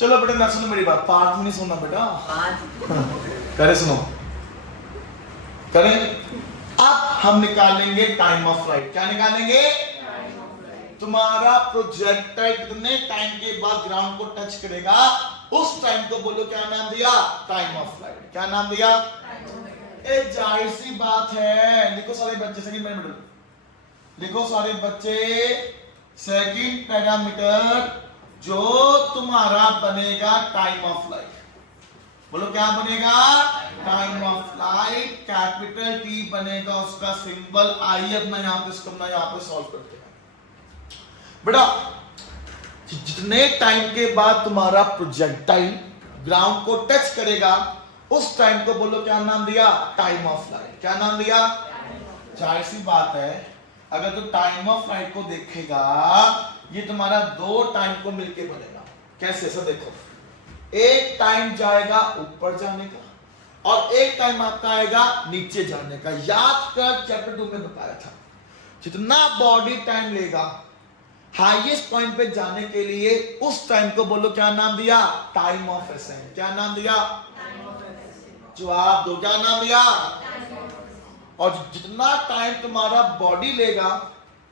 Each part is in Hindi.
चलो बेटा ना सुनो मेरी बात, पार्ट में नहीं सुनना बेटा, करे सुनो, करें। अब हम निकालेंगे टाइम ऑफ फ्लाइट। क्या निकालेंगे? तुम्हारा प्रोजेक्टाइल कितने टाइम के बाद ग्राउंड को टच करेगा, उस टाइम को बोलो क्या नाम दिया? Time of flight. क्या नाम दिया? एक जाहिर सी बात है, लिखो सारे बच्चे, सेकंड पैरामीटर लिखो सारे बच्चे। सेकंड पैरामीटर जो तुम्हारा बनेगा टाइम ऑफ फ्लाइट, बोलो क्या बनेगा? Time of flight. Capital T बनेगा उसका सिंबल आई। अब मैं यहां पे इसको मैं यहां पे सॉल्व करते हैं बेटा। जितने टाइम के बाद तुम्हारा प्रोजेक्टाइल ग्राउंड को टच करेगा, उस टाइम को बोलो क्या नाम दिया? Time of flight. क्या नाम दिया? जाहिर सी बात है, अगर तो टाइम ऑफ फ्लाइट को देखेगा, ये तुम्हारा दो टाइम को मिलके बनेगा। कैसे? ऐसा देखो, एक टाइम जाएगा ऊपर जाने का और एक टाइम आपका आएगा नीचे जाने का। याद कर चैप्टर 2 में बताया था, जितना बॉडी टाइम लेगा हाईएस्ट पॉइंट पे जाने के लिए, उस टाइम को बोलो क्या नाम दिया? Time of accent. क्या नाम दिया? जवाब दो, क्या नाम दिया? और जितना टाइम तुम्हारा बॉडी लेगा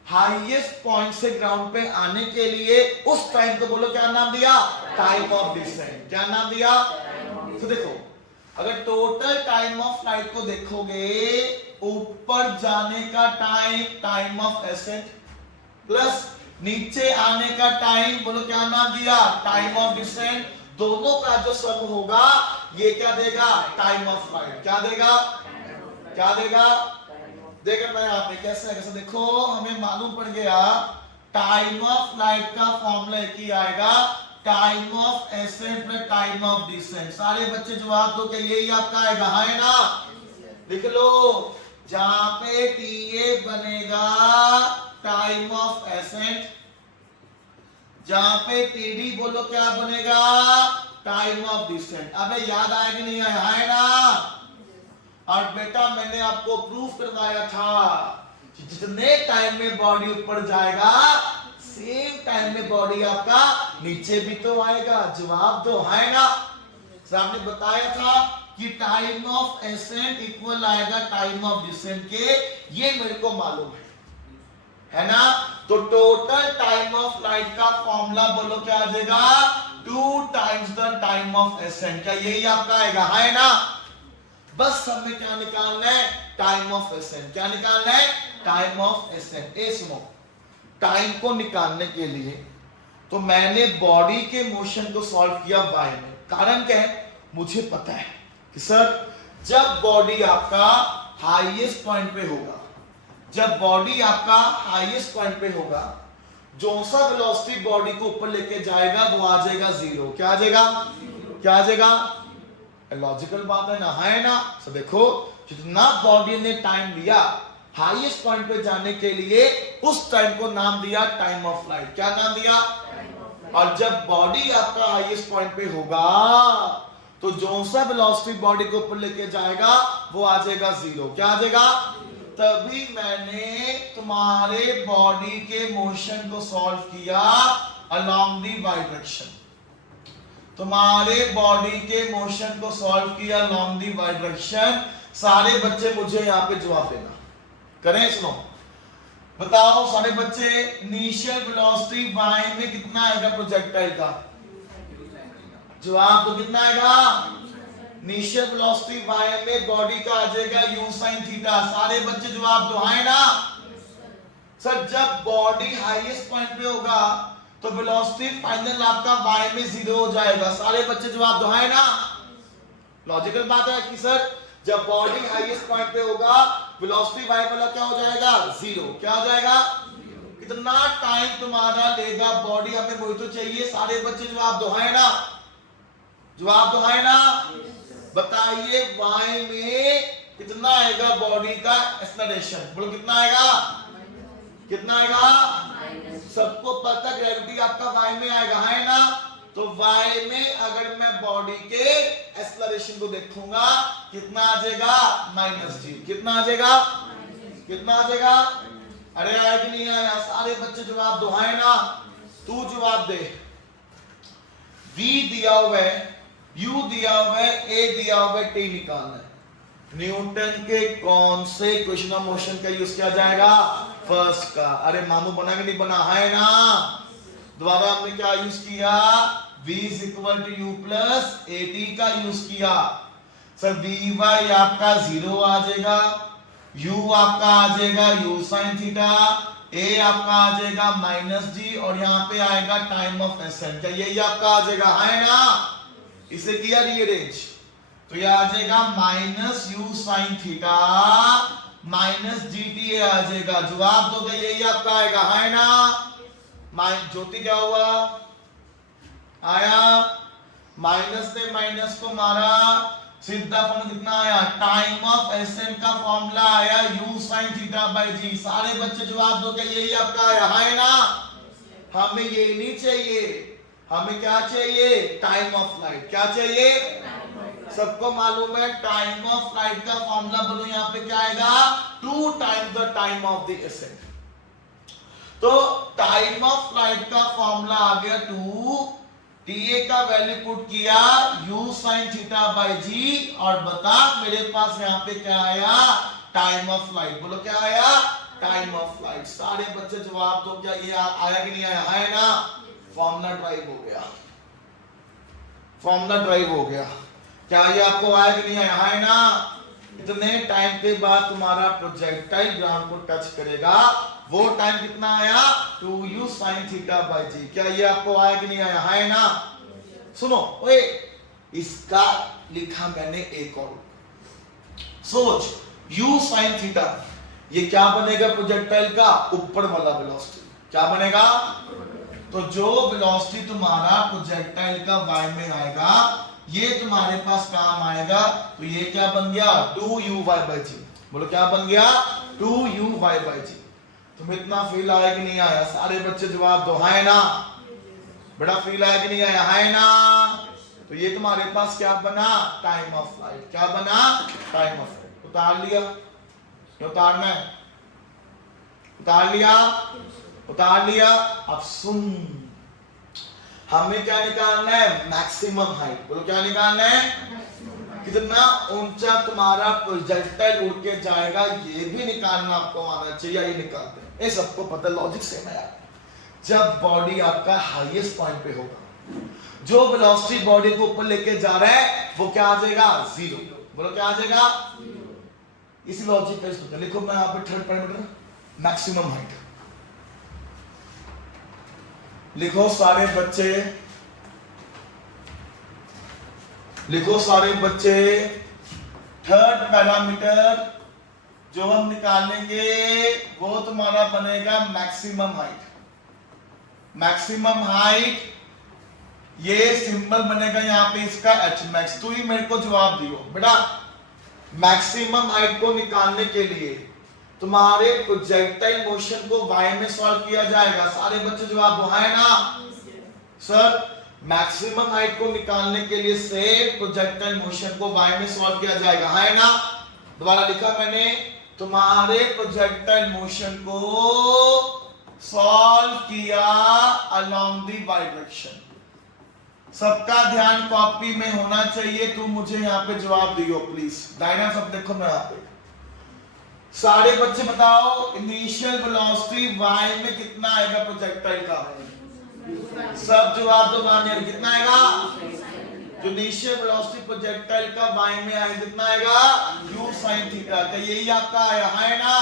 हाईएस्ट पॉइंट से ग्राउंड पे आने के लिए, उस टाइम को बोलो क्या नाम दिया? Time of descent. क्या नाम दिया? तो देखो, अगर टोटल टाइम ऑफ फ्लाइट को देखोगे, ऊपर जाने का time time of ascent plus नीचे आने का टाइम बोलो क्या नाम दिया? Time of descent. दोनों का जो सम होगा ये क्या देगा? Time of flight. क्या देगा? क्या देगा? देखो मैं यहाँ पे कैसे कैसे देखो, हमें मालूम पड़ गया टाइम ऑफ फ्लाइट का फॉर्मूला एक ही आएगा, टाइम ऑफ एसेंट में टाइम ऑफ डिसेंट। सारे बच्चे जवाब दो कि यही आपका आएगा, है ना? लिख लो, जहां पे टीए बनेगा टाइम ऑफ एसेंट, जहां पे टीडी बोलो क्या बनेगा? Time of descent. अबे याद आया कि नहीं आया? है ना? और बेटा मैंने आपको प्रूफ करवाया था, जितने टाइम में बॉडी ऊपर जाएगा, सेम टाइम में बॉडी आपका नीचे भी तो आएगा। जवाब दो, है ना? आपने बताया था कि टाइम ऑफ एसेंट इक्वल आएगा टाइम ऑफ डिसेंट के, ये मेरे को मालूम है ना? तो टोटल टाइम ऑफ फ्लाइट का फॉर्मूला बोलो क्या आ जाएगा? 2 times the time of accent. क्या यही आपका आएगा? है ना? बस हमें क्या निकालना है? Time of accent. क्या निकालना है? Time of accent. ए सुनो, टाइम को निकालने के लिए तो मैंने बॉडी के मोशन को सॉल्व किया वाई में। कारण क्या है? मुझे पता है कि सर जब बॉडी आपका हाईएस्ट पॉइंट पे होगा, जब बॉडी आपका हाईएस्ट पॉइंट पे होगा, जो सा वेलोसिटी बॉडी को ऊपर लेके जाएगा वो आ जाएगा जीरो। क्या आ जाएगा? क्या आ जाएगा? लॉजिकल बात है ना, है ना? तो देखो, जितना बॉडी ने टाइम लिया हाईएस्ट पॉइंट पे जाने के लिए, उस टाइम को नाम दिया टाइम ऑफ फ्लाइट। क्या नाम दिया? और जब बॉडी आपका हाईएस्ट पॉइंट पे होगा, तो जो सा वेलोसिटी बॉडी को ऊपर लेके जाएगा वो आ जाएगा जीरो। क्या आ जाएगा? तभी मैंने तुम्हारे बॉडी के मोशन को सॉल्व किया अलोंग दी वाई डायरेक्शन। तुम्हारे बॉडी के मोशन को सॉल्व किया अलोंग दी वाई डायरेक्शन। सारे बच्चे मुझे यहाँ पे जवाब देना, करें सुनो, बताओ सारे बच्चे, इनिशियल वेलोसिटी y में कितना आएगा प्रोजेक्टाइल का? जवाब तो कितना आएगा? इनिशियल वेलोसिटी y में बॉडी का आ जाएगा u sin थीटा। सारे बच्चे जवाब दो, है ना? सर जब बॉडी हाईएस्ट पॉइंट पे होगा तो वेलोसिटी फाइनल आपका y में जीरो हो जाएगा। सारे बच्चे जवाब दो, है ना? लॉजिकल बात है कि सर जब बॉडी हाईएस्ट पॉइंट पे होगा वेलोसिटी y वाला क्या हो जाएगा? जीरो। क्या हो जाएगा? कितना टाइम तुम्हारा लेगा बॉडी, हमें वही तो चाहिए। सारे बच्चे जवाब दो, है ना? जवाब दो, है ना? बताइए y में कितना आएगा बॉडी का एक्सेलरेशन? बोलो कितना आएगा? कितना आएगा? सबको पता ग्रेविटी आपका y में आएगा, है ना? तो y में अगर मैं बॉडी के एक्सेलरेशन को देखूंगा कितना आ जाएगा? -g। कितना आ जाएगा? कितना आ जाएगा? अरे आया कि नहीं आया? सारे बच्चे जवाब दो, है ना? तू जवाब दे। v दिया हुआ है, u दिया हुआ है, a दिया हुआ है, t निकालना है। न्यूटन के कौन से इक्वेशन ऑफ मोशन का यूज किया जाएगा? फर्स्ट का। अरे मामू बना कि नहीं बना? है ना। दोबारा हमने क्या यूज किया? v is equal to U plus at का यूज किया। सर vy आपका 0 आ जाएगा, u आपका आ जाएगा u sin थीटा, a आपका आ जाएगा माइनस जी, और यहाँ पे आएगा टाइम ऑफ एसेंट। क्या यही आपका आ जाएगा? है ना। इसे किया रीअरेंज, तो ये आ जाएगा minus U sine theta minus G T आ जाएगा। जवाब दोगे यही आपका आएगा, है ना। ज्योति क्या हुआ? आया, माइनस ने माइनस को मारा, सीधा फॉर्मूला कितना आया? टाइम ऑफ एसेंट का फॉर्मूला आया u sin थीटा बाय जी। सारे बच्चे जवाब दो, क्या यही आपका आया? है ना। हमें ये नहीं चाहिए, हमें क्या चाहिए? Time of flight. क्या चाहिए? सबको मालूम है टाइम ऑफ फ्लाइट का फॉर्मूला बोलो यहाँ पे क्या आएगा? 2 times the time of the ascent. तो टाइम ऑफ फ्लाइट का फॉर्मूला आ गया 2, TA का वैल्यू पुट किया u sin theta by G, और बता मेरे पास यहाँ पे क्या आया? Time of flight. बोलो क्या आया? Time of flight. सारे बच्चे जवाब दो, क्या ये आया कि नहीं आया? है ना। फॉर्मूला ड्राइव हो गया, फॉर्मूला ड्राइव हो गया। क्या ये आपको आया कि नहीं आया? है ना। इतने टाइम के बाद तुम्हारा प्रोजेक्टाइल ग्राउंड को टच करेगा, वो टाइम कितना आया? 2u sin थीटा बाय जी। क्या ये आपको आया कि नहीं आया? है ना। सुनो, ओए इसका लिखा मैंने एक और, सोच u sin थीटा, ये क्या बनेगा? प्रोजेक्टाइल का ऊपर वाला वेलोसिटी। क्या बनेगा? तो जो वेलोसिटी तुम्हारा प्रोजेक्टाइल का y में आएगा, ये तुम्हारे पास काम आएगा। तो ये क्या बन गया? 2u y बाय जी। बोलो क्या बन गया? 2u y बाय जी। तुम्हें इतना फील आया कि नहीं आया? सारे बच्चे जवाब दो, है ना। बड़ा फील आया कि नहीं आया? है ना। तो ये तुम्हारे पास क्या बना? Time of flight. क्या बना? Time of flight. उतार लिया, उतारना है, उतार लिया, उतार लिया। अब सुन, हमें क्या निकालना है? Maximum height. बोलो क्या निकालना है? कितना ऊंचा तुम्हारा प्रोजेक्टाइल उड़ के जाएगा, ये भी निकालना आपको आना चाहिए। ये निकालते हैं, ये सबको पता, लॉजिक सेम है यार। जब बॉडी आपका हाईएस्ट पॉइंट पे होगा, जो वेलोसिटी बॉडी को ऊपर लेके जा रहा है, वो क्या आ जाएगा? 0। बोलो क्या आ जाएगा? इसी लॉजिक का इसको लिखो। मैं यहाँ पे थर्ड पैरामीटर मैक्सिमम हाइट लिखो। सारे बच्चे लिखो, सारे बच्चे। थर्ड पैरामीटर जो हम निकालेंगे वो तुम्हारा बनेगा मैक्सिमम हाइट। मैक्सिमम हाइट, ये सिंबल बनेगा यहाँ पे इसका h मैक्स। तू ही मेरे को जवाब दियो बेटा। मैक्सिमम हाइट को निकालने के लिए तुम्हारे प्रोजेक्टाइल मोशन को y में सॉल्व किया जाएगा। सारे बच्चे जवाब दो, है ना। सर मैक्सिमम हाइट को निकालने के लिए से प्रोजेक्टाइल मोशन को y में सॉल्व किया जाएगा, है ना। दोबारा लिखा मैंने, तुम्हारे प्रोजेक्टाइल मोशन को सॉल्व किया अलोंग द y डायरेक्शन। सबका ध्यान कॉपी में होना चाहिए। तू मुझे यहाँ पे जवाब दियो प्लीज। डायग्राम सब देखो मैं यहाँ पे। सारे बच्चे बताओ, इनिशियल वेलोसिटी y में कितना आएगा प्रोजेक्टाइल का? सब जवाब दो मानिए, कितना आएगा? जो इनिशियल वेलोसिटी प्रोजेक्टाइल का y में आएगा, कितना आएगा? u sin theta. तो यही आपका आया, है ना।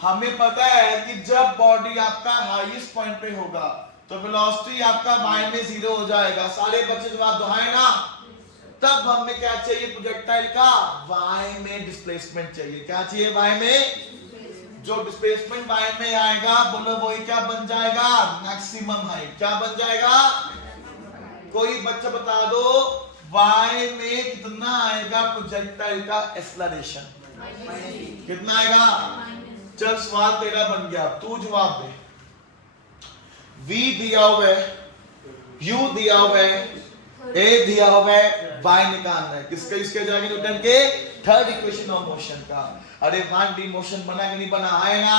हमें पता है कि जब बॉडी आपका हाईएस्ट पॉइंट पे होगा तो वेलोसिटी आपका y में 0 हो जाएगा। सारे बच्चे जवाब दो, है ना। तब हमें क्या चाहिए? प्रोजेक्टाइल का y में डिस्प्लेसमेंट चाहिए। क्या चाहिए? y में। जो डिस्प्लेसमेंट y में आएगा, बोलो वही क्या बन जाएगा? Maximum height. क्या बन जाएगा? कोई बच्चा बता दो, y में कितना आएगा प्रोजेक्टाइल का एक्सेलरेशन? कितना आएगा? चल सवाल तेरा बन गया, तू जवाब दे। v दिया हुआ है, u दिया हुआ है, a दिया हुआ है, y निकालना है। किसके? इसके जाएंगे न्यूटन के थर्ड इक्वेशन ऑफ मोशन का। अरे 1D मोशन बना कि नहीं बना? है ना।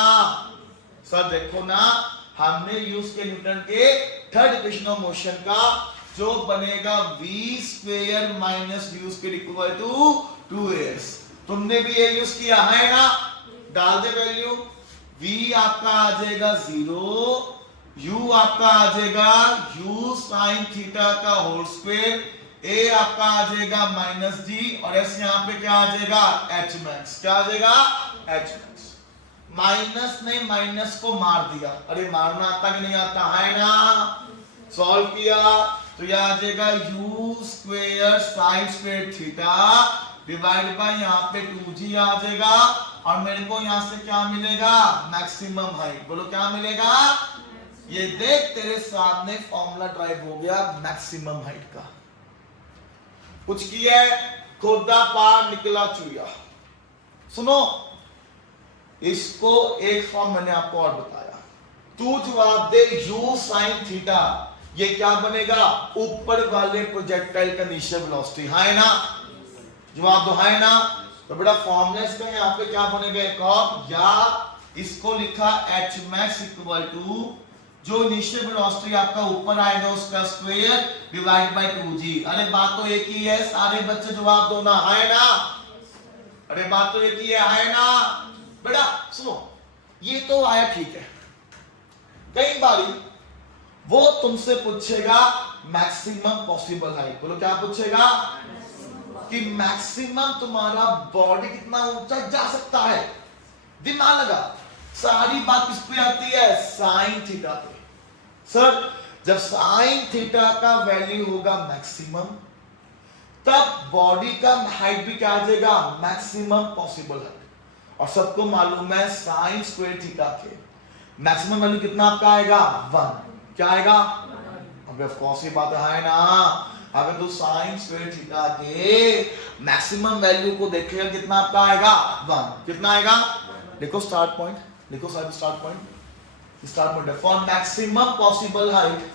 सर देखो ना, हमने यूज किया न्यूटन के थर्ड इक्वेशन ऑफ मोशन का, जो बनेगा v square minus u square equal to 2as। तुमने भी ये यूज किया है ना, डाल दे वैल्यू, v आपका आ जाएगा 0, u आपका आ जाएगा u साइन थीटा का होल स्क्वायर, a आपका आ जाएगा माइनस g, और s यहाँ पे क्या आ जाएगा h मैक्स। क्या आ जाएगा h मैक्स। माइनस ने माइनस को मार दिया, अरे मारना आता कि नहीं आता है ना, सॉल्व किया तो यह आ जाएगा u square sine square theta divide by यहाँ पे 2g आ जाएगा, और मेरे को यहाँ से क्या मिलेगा मैक्सिमम हाइट। बोलो क्या मिलेगा, ये देख तेरे सामने फॉर्मूला ड्राइव हो गया मैक्सिमम हाइट का। कुछ किया खोदा पार निकला चुया। सुनो, इसको एक फॉर्म मैंने आपको और बताया, तू जवाब दे u साइन थीटा, ये क्या बनेगा ऊपर वाले प्रोजेक्टाइल का इनिशियल वेलोसिटी, है ना, जवाब दो है ना। तो बेटा फॉर्मूला इसका यहाँ पे क्या बनेगा एक और, या इसको लिखा h max इक्वल टू जो इनिशियल वेलोसिटी आपका ऊपर आएगा उसका स्क्वायर डिवाइड बाय 2g। अरे बात तो एक ही है, सारे बच्चे जवाब दो ना, है ना, अरे बात तो एक ही है ना। बेटा सुनो, ये तो आया ठीक है, कई बारी वो तुमसे पूछेगा मैक्सिमम पॉसिबल हाइट। बोलो क्या पूछेगा, कि मैक्सिमम तुम्हारा बॉडी कितना ऊंचा जा सकता है। दिमाग लगा, सारी बात किस पे आती है, साइन थीटा पे। सर जब साइन थीटा का वैल्यू होगा मैक्सिमम, तब बॉडी का हाइट भी क्या आ जाएगा मैक्सिमम पॉसिबल हाइट। और सबको मालूम है साइन स्क्वायर थीटा के मैक्सिमम वैल्यू कितना आपका आएगा 1। क्या आएगा, अब ऑफ कोर्स ये बात है ना, अगर तो साइन स्क्वायर थीटा के मैक्सिमम वैल्यू को देखेगा कितना आपका आएगा 1। कितना आएगा, देखो स्टार्ट पॉइंट, देखो साहब स्टार्ट पॉइंट है फॉर मैक्सिमम पॉसिबल हाइट।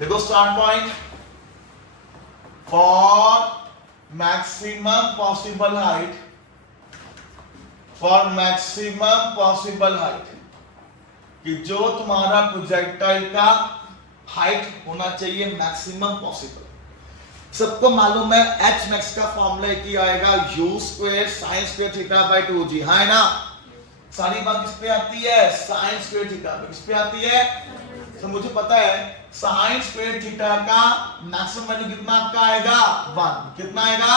देखो start point for maximum possible height, for maximum possible height, कि जो तुम्हारा प्रोजेक्टाइल का हाइट होना चाहिए मैक्सिमम पॉसिबल। सबको मालूम है h मैक्स का फॉर्मूला की आएगा u square sine square theta by 2g, है ना। सारी बात किस पे आती है, साइन स्क्वायर थीटा पे। किस पे आती है, तो मुझे पता है साइन स्क्वायर थीटा का मैक्सिमम वैल्यू कितना आपका आएगा 1। कितना आएगा,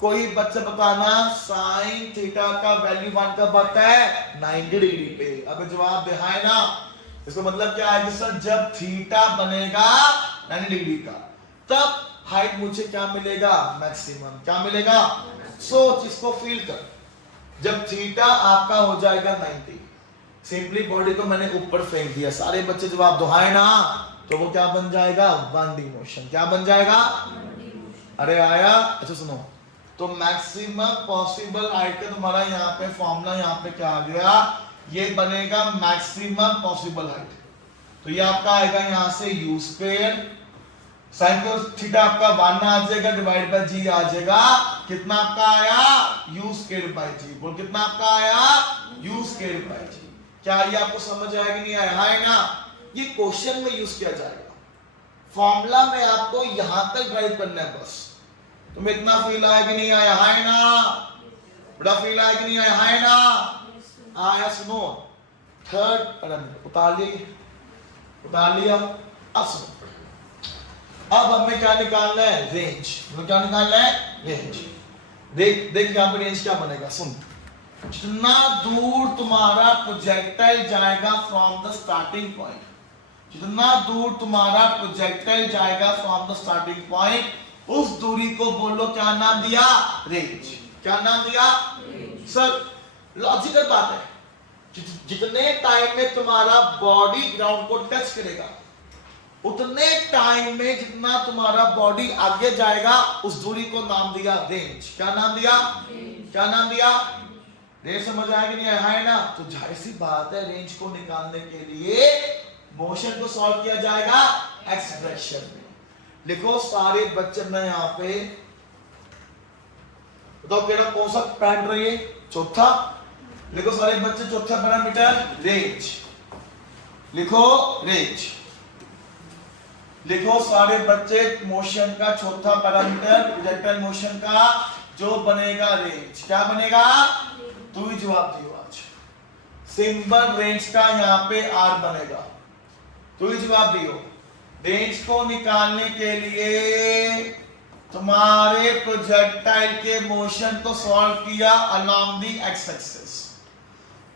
कोई बच्चा बताना साइन थीटा का वैल्यू 1 कब आता है 90 डिग्री पे। अब जवाब दे है ना, इसका मतलब क्या है कि सर जब थीटा बनेगा 90 डिग्री का, तब हाइट मुझे क्या मिलेगा मैक्सिमम। क्या मिलेगा, सोच इसको फील कर, जब थीटा आपका हो जाएगा 90, सिंपली बॉडी को मैंने ऊपर फेंक दिया, सारे बच्चे जवाब दोहाए ना, तो वो क्या बन जाएगा 1D मोशन। क्या बन जाएगा, अरे आया। अच्छा सुनो, तो मैक्सिमम पॉसिबल हाइट का तुम्हारा यहाँ पे फॉर्मूला यहाँ पे क्या आ गया, ये बनेगा मैक्सिमम पॉसिबल हाइट। तो ये आपका आएगा यहाँ से u स्क्वायर साइन थीटा आपका 1 आ जाएगा डिवाइड बाय g आ जाएगा। कितना आपका आया u स्क्वायर बाय g। बोल कितना आपका आया u स्क्वायर बाय g। क्या ये आपको समझ आया कि नहीं आया, है ना। ये क्वेश्चन में यूज किया जाएगा, फॉर्मूला में आपको यहां तक ड्राइव करना है बस। तुम्हें इतना फील आया कि नहीं आया, है ना, बड़ा फील आया कि नहीं आया, है ना, आया। सुनो थर्ड उतार लिया। अब सुनो, अब हमें क्या निकालना है, रेंज। क्या निकालना है, रेंज। देख यहाँ पे रेंज क्या बनेगा, सुन। जितना दूर तुम्हारा प्रोजेक्टाइल जाएगा फ्रॉम द स्टार्टिंग पॉइंट, जितना दूर तुम्हारा प्रोजेक्टाइल जाएगा फ्रॉम द स्टार्टिंग पॉइंट, उस दूरी को बोलो क्या नाम दिया, रेंज। क्या नाम दिया, सर लॉजिकल बात है, जितने टाइम में तुम्हारा बॉडी ग्राउंड को टच करेगा, उतने टाइम में जितना तुम्हारा बॉडी आगे जाएगा, उस दूरी को नाम दिया रेंज। क्या नाम दिया, क्या नाम दिया, रेंज। समझ आया कि नहीं आया, है ना। तो जाहिर सी बात है, रेंज को निकालने के लिए मोशन को सॉल्व किया जाएगा एक्सप्रेशन में। लिखो सारे बच्चे, मैं यहाँ पे बताओ केड़ा कौन सा पैरामीटर है, चौथा। लिखो सारे बच्चे, चौथा पैरामीटर रेंज। लिखो रेंज, लिखो सारे बच्चे मोशन का चौथा पैरामीटर प्रोजेक्टाइल मोशन का जो बनेगा रेंज, क्या बनेगा? तू ही जवाब दियो आज। सिंबल रेंज का यहाँ पे आर बनेगा, तू ही जवाब दियो। रेंज को निकालने के लिए तुम्हारे प्रोजेक्टाइल के मोशन को सॉल्व किया अलोंग दी एक्स एक्सिस।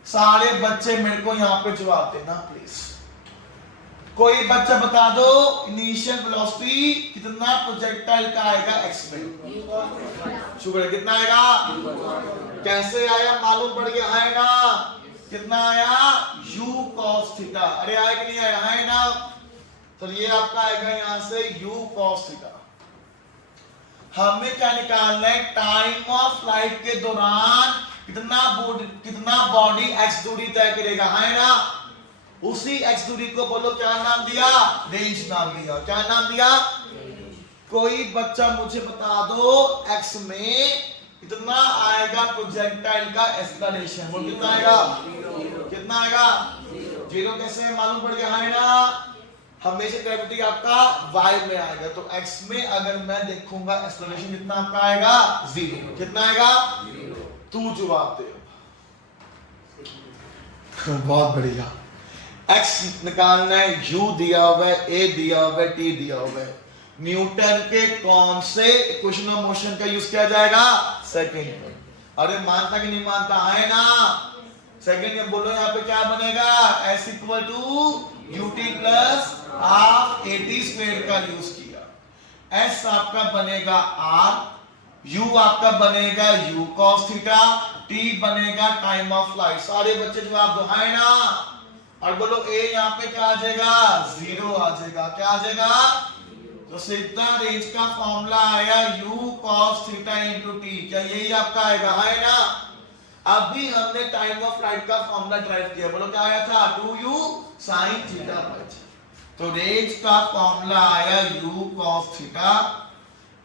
सारे बच्चे मेरे को यहाँ पे जवाब देना प्लीज। कोई बच्चा बता दो इनिशियल वेलोसिटी कितना प्रोजेक्टाइल का आएगा एक्स में? शुक्र है, कितना आएगा? कैसे आया मालूम पड़ गया है ना? कितना आया? u cos theta. अरे आया कि नहीं आया? है ना? तो ये आपका आएगा यहां से u cos थीटा। हमें क्या निकालना है? टाइम ऑफ फ्लाइट के दौरान कितना बॉडी x दूरी तय करेगा, है ना? उसी x दूरी को बोलो क्या नाम दिया? रेंज नाम दिया। क्या नाम दिया? कोई बच्चा मुझे बता दो x में कितना आएगा प्रोजेक्टाइल का एक्सेलरेशन? बोल कितना आएगा? कितना आएगा? जीरो। कैसे मालूम पड़ गया, है ना? हमेशा ग्रेविटी आपका y में आएगा, तो x में अगर मैं देखूंगा एक्सेलरेशन कितना आपका आएगा? जीरो। कितना आएगा? तू जवाब दे। बहुत बढ़िया। x निकालना है, u दिया हुआ है, a दिया हुआ है, t दिया हुआ है। न्यूटन के कौन से इक्वेशन ऑफ मोशन का यूज किया जाएगा? सेकंड। अरे मानता कि नहीं मानता, है ना? सेकंड में बोलो यहाँ पे क्या बनेगा? s equal to ut plus half at square का यूज किया। s आपका बनेगा r, u आपका बनेगा u cos थीटा, t बनेगा टाइम ऑफ फ्लाइट। सारे बच्चे जवाब दो, है ना? और बोलो a यहाँ पे क्या आ जाएगा? जीरो आ जाएगा। क्या आ जाएगा? तो सीधा रेंज का फॉर्मूला आया u cos theta into t। क्या यही आपका आएगा, है ना? अभी हमने टाइम ऑफ फ्लाइट का फॉर्मूला ड्राइव किया, बोलो क्या आया था? 2u sin theta bye g। तो रेंज का फॉर्मूला आया u cos theta,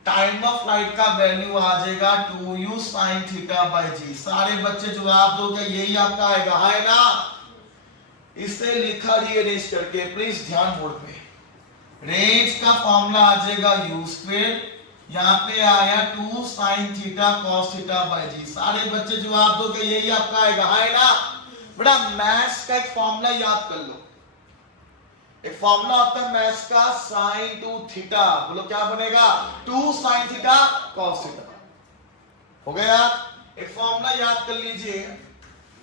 time of flight का वैल्यू आ जाएगा 2u sin theta bye g। सारे बच्चे जवाब दो, क्या यही आपका आएगा, है ना? इसे लिखा रीअरेंज करके प्लीज ध्यान बोर्ड पे। रेंज का फॉर्मूला आ जाएगा u स्क्वायर, यहाँ पे आया 2 sin theta cos theta by g। सारे बच्चे जवाब दो कि यही आपका आएगा, है ना? बेटा मैथ्स का एक फॉर्मूला याद कर लो। एक फॉर्मूला होता है मैथ्स का sin 2 थीटा। बोलो क्या बनेगा? 2 sin थीटा cos थीटा। हो गया याद? एक फॉर्मूला याद कर लीजिए।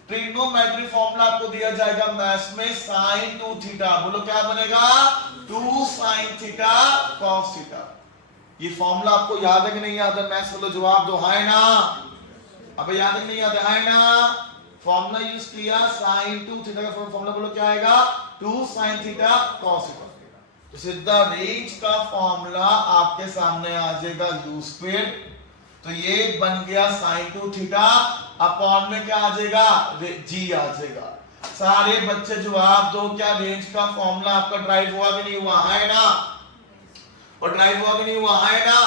ट्रिग्नोमेट्री फॉर्मूला आपको दिया जाएगा मैथ्स में sin 2 थीटा। बोलो क्या बनेगा? 2 sin थीटा cos थीटा। ये फॉर्मूला आपको याद है कि नहीं याद है? मैथ्स वालों जवाब दो, है ना? अब याद है कि नहीं याद है ना? फॉर्मूला यूज किया sin 2 थीटा का फॉर्मूला, बोलो क्या आएगा? 2 sin थीटा cos थीटा। तो सीधा रेंज का फॉर्मूला आपके सामने आ जाएगा u स्क्वायर। तो ये बन गया sin 2 थीटा अपॉन में क्या आ जाएगा? g आ जाएगा। सारे बच्चे जवाब दो, क्या रेंज का फॉर्मूला आपका ड्राइव हुआ कि नहीं हुआ, है ना? और ड्राइव हुआ कि नहीं हुआ, है ना?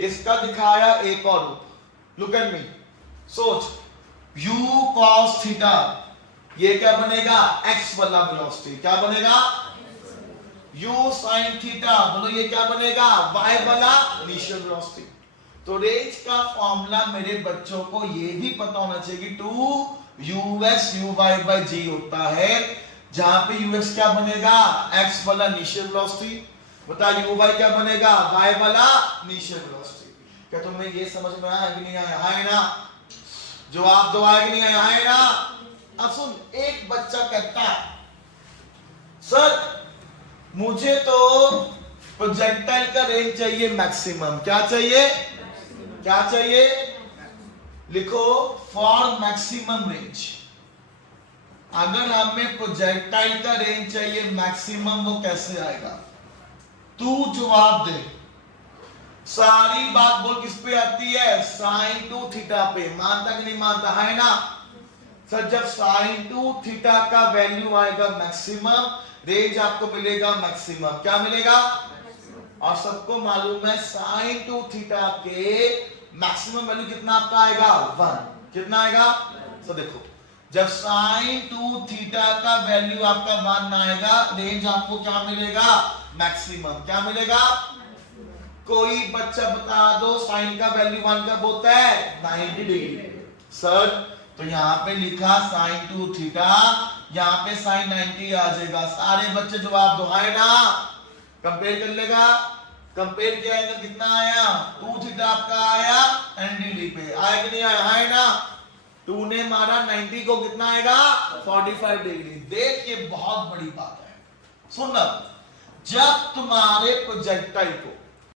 इसका दिखाया एक और रूप। लुक एट मी, सोच। u cos थीटा ये क्या बनेगा? x वाला वेलोसिटी। क्या बनेगा? u sin थीटा बोलो ये क्या बनेगा? y वाला इनिशियल वेलोसिटी। तो रेंज का फॉर्मूला मेरे बच्चों को ये भी पता होना चाहिए कि 2ux uy by g होता है, जहां पे ux क्या बनेगा? x वाला इनिशियल वेलोसिटी, बता uy क्या बनेगा? y वाला इनिशियल वेलोसिटी। क्या तुम्हें ये समझ में आया कि नहीं आया, है ना? जवाब दो, आया कि नहीं आया, है ना? अब सुन, एक बच्चा कहता है सर मुझे तो प्रोजेक्टाइल का रेंज चाहिए मैक्सिमम। क्या चाहिए? क्या चाहिए? लिखो फॉर मैक्सिमम रेंज। अगर हमें प्रोजेक्टाइल का रेंज चाहिए मैक्सिमम, वो कैसे आएगा? तू जवाब दे। सारी बात बोल किस पे आती है? sin 2 थीटा पे। मानता कि नहीं मानता, है ना? सर जब sin 2 थीटा का वैल्यू आएगा मैक्सिमम, रेंज आपको मिलेगा मैक्सिमम। क्या मिलेगा? और सबको मालूम है sin 2 थीटा के मैक्सिमम वैल्यू कितना आपका आएगा? 1। कितना आएगा? तो देखो जब साइन 2 थीटा का वैल्यू आपका 1 आएगा, रेंज आपको क्या मिलेगा? मैक्सिमम। क्या मिलेगा? कोई बच्चा बता दो साइन का वैल्यू 1 कब होता है? 90 डिग्री। सर तो यहां पे लिखा साइन 2 थीटा, यहां पे साइन 90 आ जाएगा। सारे बच्चे जवाब दो, है ना? कंपेयर कर लेगा, कंपेयर किया है तो कितना आया? 2 थीटा आपका आया 90 डिग्री पे, आया कि नहीं आया? है ना? 2 ने मारा 90 को, कितना आएगा? 45 डिग्री। देख ये बहुत बड़ी बात है। सुन, जब तुम्हारे प्रोजेक्टाइल को